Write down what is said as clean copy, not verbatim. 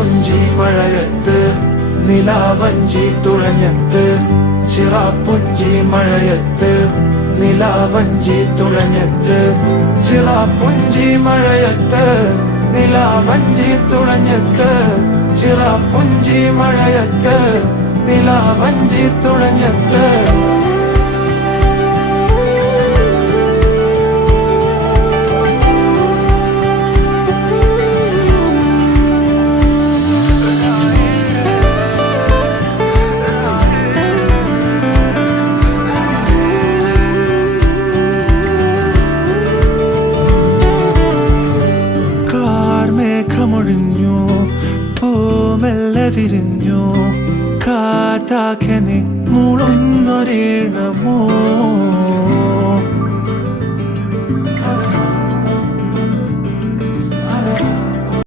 ചിറാപ്പുഞ്ചി മഴയത്ത് നിലാവഞ്ചി തുഴഞ്ഞത്ത് ചിറാപ്പുഞ്ചി മഴയത്ത് നിലാവഞ്ചി തുഴഞ്ഞത്ത് ചിറാപ്പുഞ്ചി മഴയത്ത് നിലാവഞ്ചി തുഴഞ്ഞത്ത് ചിറാപ്പുഞ്ചി മഴയത്ത് നിലാവഞ്ചി തുഴഞ്ഞത്ത് മേഘമൊഴിഞ്ഞു പൂമെല്ലെ വിരിഞ്ഞു കാറ്റാകെ നീ മൂളുന്നൊരീണമോ